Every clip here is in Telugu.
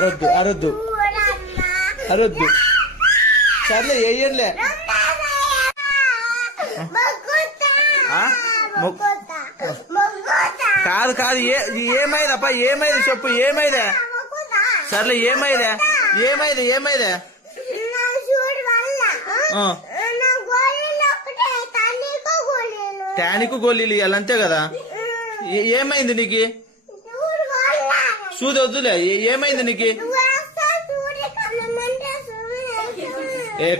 అరొద్దు అరొద్దు అరొద్దు. సర్లే వేయండిలే. కాదు కాదు ఏమైందప్ప ఏమైంది చెప్పు ఏమైందే. సర్లే ఏమైందే ఏమైంది ఏమైందే. టానిక్ గోళీలు ఇవ్వాలి అంతే కదా. ఏమైంది నీకు? సూది వద్దులే. ఏమైంది నీకు?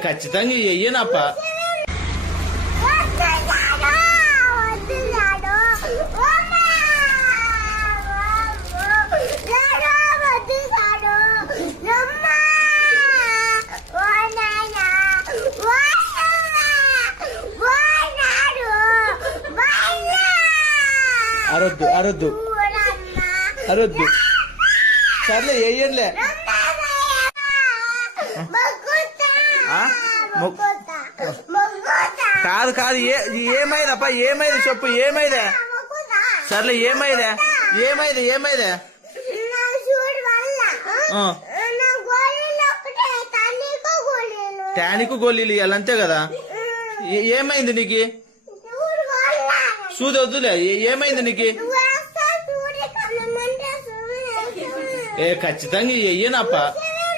ఖచ్చితంగా వెయ్యనప్ప. అరొద్దు అరొద్దు అరొద్దు. సర్లే వేయండిలే. కాదు కాదు ఏమైందప్ప ఏమైంది చెప్పు ఏమైందే. సర్లే ఏమైందే ఏమైంది ఏమైందే. టానిక్ గోళీలు ఇవ్వాలి అంతే కదా. ఏమైంది నీకు? సూది వద్దులే. ఏమైంది నీకు? ఖచ్చితంగా వెయ్యనప్ప.